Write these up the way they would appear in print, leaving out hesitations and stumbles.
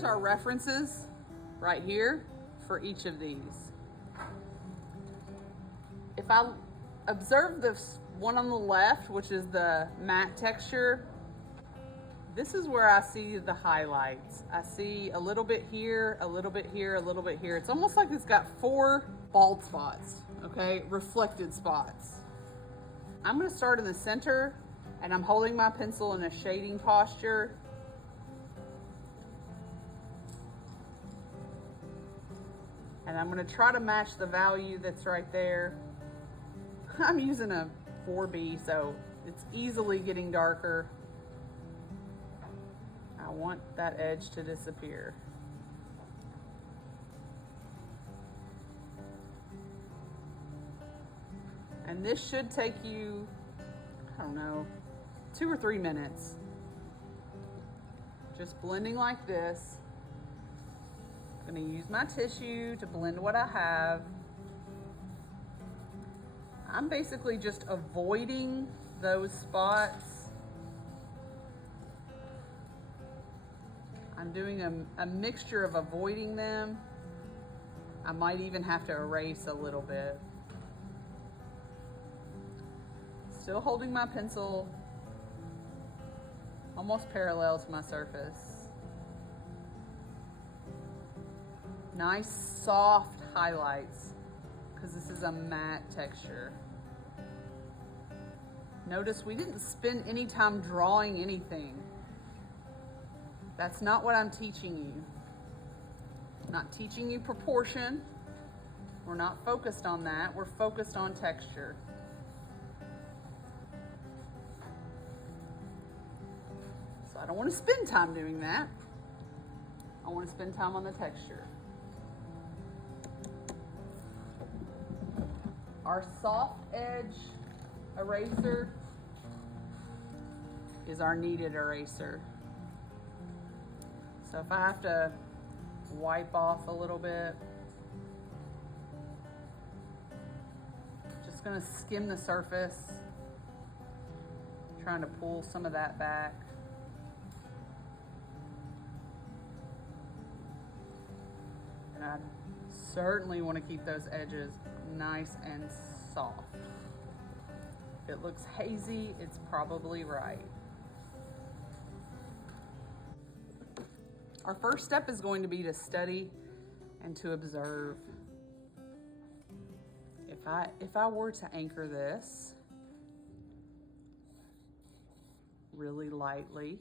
here's our references right here for each of these. If I observe this one on the left, which is the matte texture, this is where I see the highlights. I see a little bit here, a little bit here, a little bit here. It's almost like it's got 4 bald spots, okay? Reflected spots. I'm gonna start in the center, and I'm holding my pencil in a shading posture. And I'm gonna try to match the value that's right there. I'm using a 4B, so it's easily getting darker. I want that edge to disappear. And this should take you, I don't know, 2 or 3 minutes. Just blending like this. I'm gonna use my tissue to blend what I have. I'm basically just avoiding those spots. I'm doing a mixture of avoiding them. I might even have to erase a little bit. Still holding my pencil almost parallel to my surface. Nice soft highlights because this is a matte texture. Notice we didn't spend any time drawing anything. That's not what I'm teaching you. I'm not teaching you proportion. We're not focused on that. We're focused on texture. So I don't want to spend time doing that. I want to spend time on the texture. Our soft edge eraser is our kneaded eraser. So if I have to wipe off a little bit, just gonna skim the surface, trying to pull some of that back. And I certainly want to keep those edges nice and soft. If it looks hazy, it's probably right. Our first step is going to be to study and to observe. If I were to anchor this really lightly,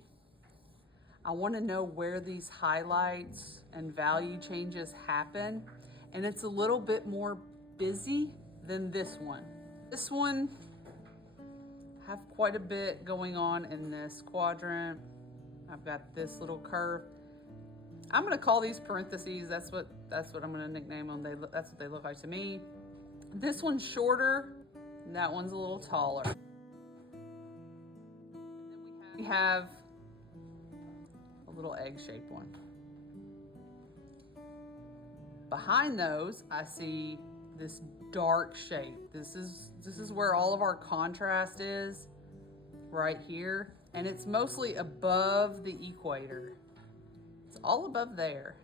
I want to know where these highlights and value changes happen, and it's a little bit more busy than this one. This one I have quite a bit going on in this quadrant. I've got this little curve. I'm gonna call these parentheses. That's what I'm gonna nickname them. That's what they look like to me. This one's shorter, and that one's a little taller. And then we have a little egg-shaped one. Behind those, I see this dark shape. This is where all of our contrast is, right here, and it's mostly above the equator. It's all above there.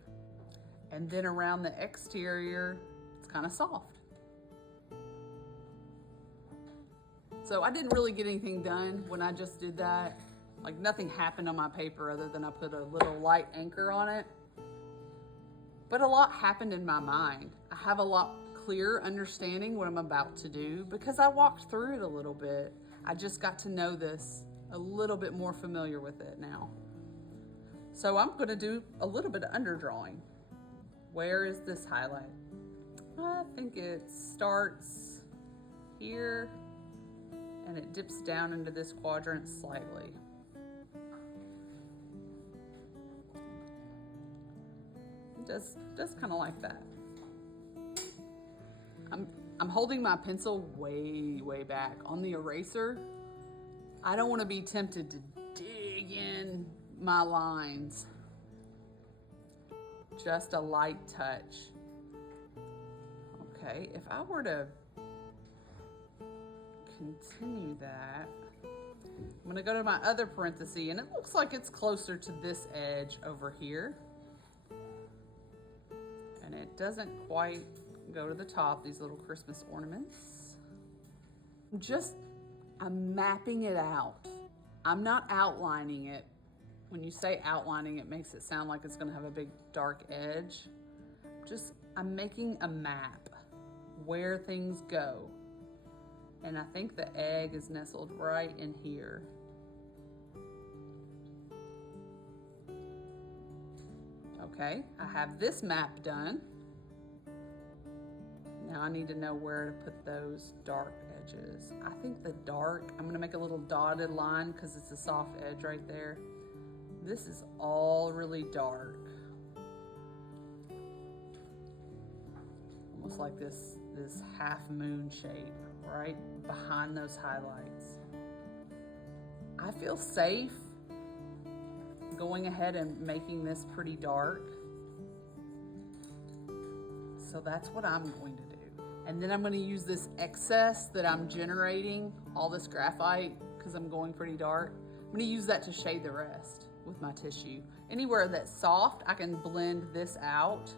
And then around the exterior, it's kind of soft. So I didn't really get anything done when I just did that. Like nothing happened on my paper other than I put a little light anchor on it. But a lot happened in my mind. I have a lot clearer understanding what I'm about to do because I walked through it a little bit. I just got to know this a little bit more familiar with it now. So I'm gonna do a little bit of underdrawing. Where is this highlight? I think it starts here and it dips down into this quadrant slightly. Just kind of like that. I'm holding my pencil way back. On the eraser, I don't want to be tempted to dig in my lines. Just a light touch. Okay, if I were to continue that, I'm gonna go to my other parenthesis, and it looks like it's closer to this edge over here. it doesn't quite go to the top, these little Christmas ornaments. I'm mapping it out. I'm not outlining it. When you say outlining, it makes it sound like it's gonna have a big dark edge. I'm making a map where things go. And I think the egg is nestled right in here. Okay, I have this map done. Now I need to know where to put those dark edges. I think I'm gonna make a little dotted line because it's a soft edge right there. This is all really dark. Almost like this half moon shape right behind those highlights. I feel safe going ahead and making this pretty dark. So that's what I'm going to do. And then I'm going to use this excess that I'm generating, all this graphite, because I'm going pretty dark. I'm going to use that to shade the rest with my tissue. Anywhere that's soft, I can blend this out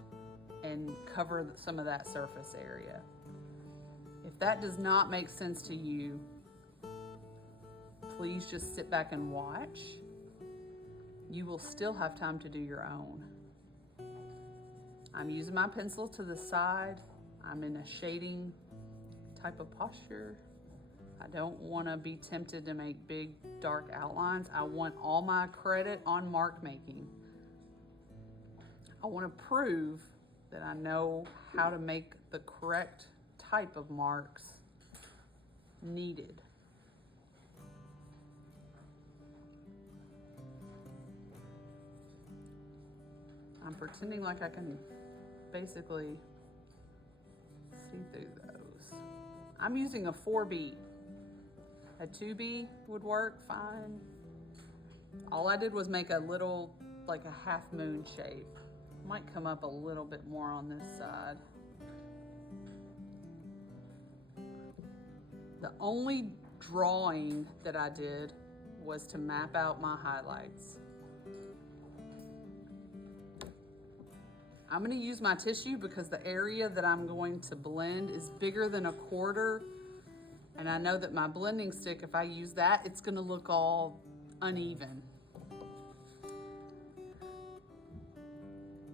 and cover some of that surface area. If that does not make sense to you, please just sit back and watch. You will still have time to do your own. I'm using my pencil to the side. I'm in a shading type of posture. I don't want to be tempted to make big dark outlines. I want all my credit on mark making. I want to prove that I know how to make the correct type of marks needed. I'm pretending like I can basically see through those. I'm using a 4B. A 2B would work fine. All I did was make a little, like a half moon shape. Might come up a little bit more on this side. The only drawing that I did was to map out my highlights. I'm going to use my tissue because the area that I'm going to blend is bigger than a quarter. And I know that my blending stick, if I use that, it's going to look all uneven.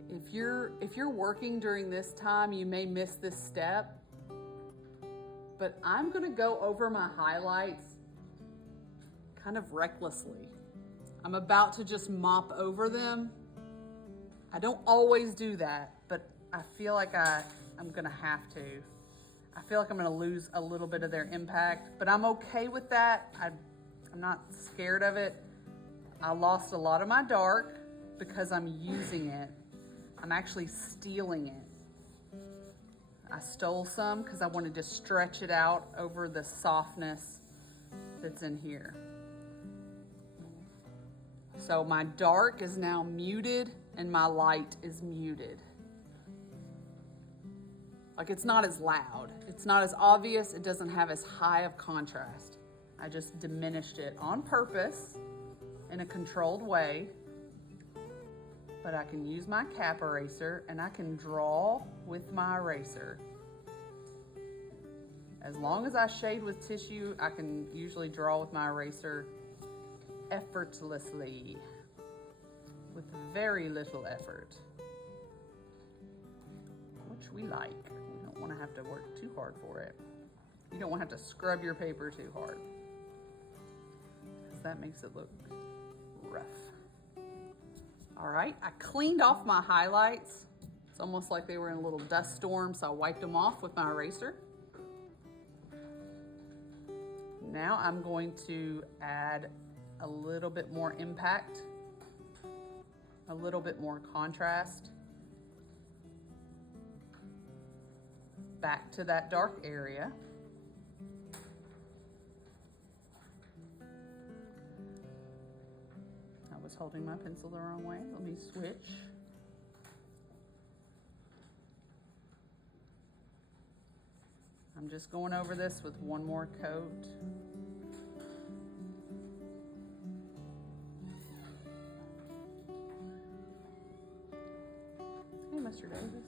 If you're working during this time, you may miss this step. But I'm going to go over my highlights kind of recklessly. I'm about to just mop over them. I don't always do that, but I feel like I'm gonna have to. I feel like I'm gonna lose a little bit of their impact, but I'm okay with that. I'm not scared of it. I lost a lot of my dark because I'm using it. I'm actually stealing it. I stole some because I wanted to stretch it out over the softness that's in here. So my dark is now muted and my light is muted. Like it's not as loud. It's not as obvious. It doesn't have as high of contrast. I just diminished it on purpose in a controlled way. But I can use my cap eraser and I can draw with my eraser. As long as I shade with tissue, I can usually draw with my eraser effortlessly, with very little effort, which we like. We don't want to have to work too hard for it. You don't want to have to scrub your paper too hard, because that makes it look rough. All right, I cleaned off my highlights. It's almost like they were in a little dust storm, so I wiped them off with my eraser. Now I'm going to add a little bit more impact, a little bit more contrast back to that dark area. I was holding my pencil the wrong way. Let me switch. I'm just going over this with one more coat. Hey, Mr. Davis.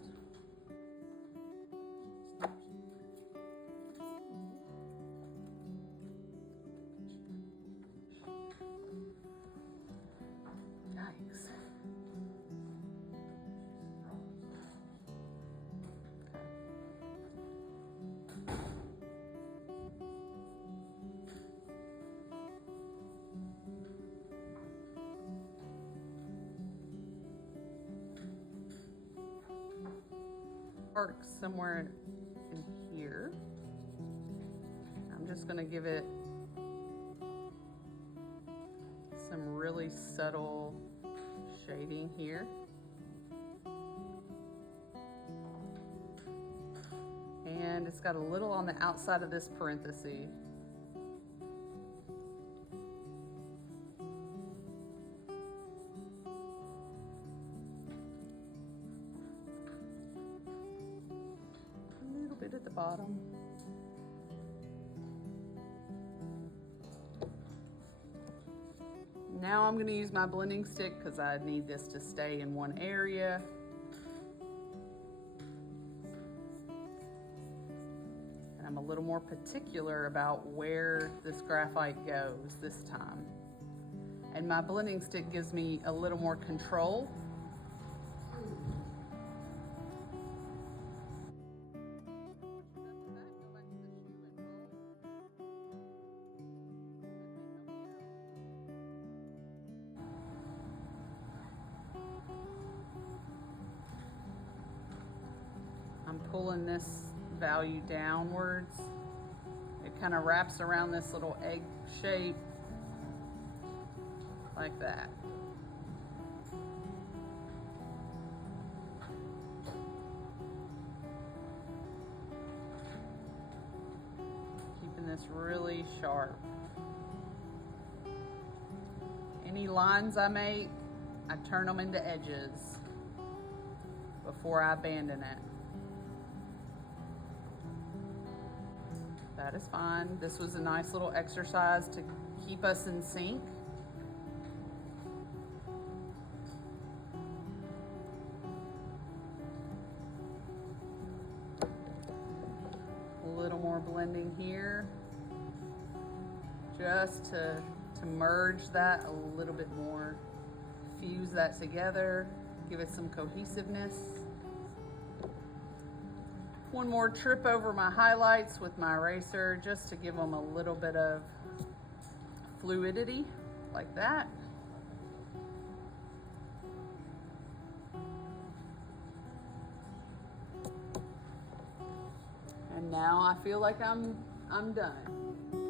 Mark somewhere in here. I'm just gonna give it some really subtle shading here. And it's got a little on the outside of this parenthesis. A little bit at the bottom. Now I'm going to use my blending stick because I need this to stay in one area. And I'm a little more particular about where this graphite goes this time. And my blending stick gives me a little more control. I'm pulling this value downwards. It kind of wraps around this little egg shape like that. Keeping this really sharp. Any lines I make, I turn them into edges before I abandon it. That is fine. This was a nice little exercise to keep us in sync. A little more blending here, just to merge that a little bit more, fuse that together, give it some cohesiveness. One more trip over my highlights with my eraser just to give them a little bit of fluidity, like that. And now I feel like I'm done.